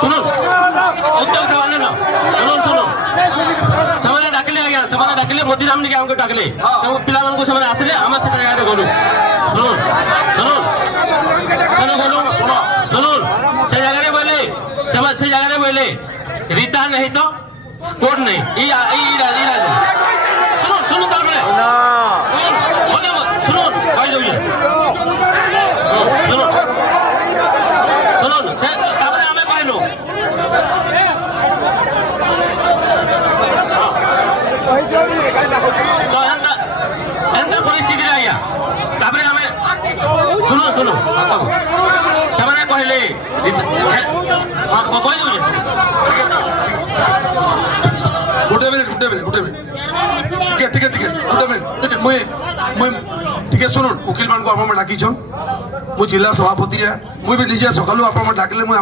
শুনুন উদ্যোগ দেওয়ালে না শুনুন শুনুন ସେମାନେ ଡାକିଲେ ଆଜ୍ଞା ସେମାନେ ଡାକିଲେ ମୋଦି ରାମନିକି ଆମକୁ ଡାକିଲେ ତେଣୁ ପିଲାମାନଙ୍କୁ ସେମାନେ ଆସିଲେ ଆମେ ସେ ଜାଗାରେ ଗଲୁ ଶୁଣୁନ ଶୁଣୁନ ଶୁଣୁ ଗଲୁ ଶୁଣ ଶୁଣୁନ ସେ ଜାଗାରେ ବୋଇଲେ ସେମାନେ ସେ ଜାଗାରେ ବୋଇଲେ ରୀତା ନାହିଁ ତ କୋର୍ଟ ନାହିଁ ଶୁଣୁନ ଶୁଣୁ ତାପରେ ଶୁଣୁନ କହିଦେଉଛି ଶୁଣୁନ ଶୁଣୁନ ସେ ତାପରେ ଆମେ କହିଲୁ ଏନ୍ତା ପରିସ୍ଥିତିରେ ଆଜ୍ଞା ତାପରେ ଆମେ ଶୁଣ ଶୁଣ ସେମାନେ କହିଲେ କହିଦେଉଛି ଗୋଟେ ମିନିଟ୍ ଟିକେ ଗୋଟେ ମିନିଟ୍ ମୁଇଁ ଟିକେ ଶୁଣୁନ୍ ଓକିଲ ମାନଙ୍କୁ ଆପଣ ଡାକିଛନ୍ ମୁଁ ଜିଲ୍ଲା ସଭାପତି ମୁଇଁ ବି ନିଜେ ସକାଳୁ ଆପଣ ଡାକିଲେ ମୁଁ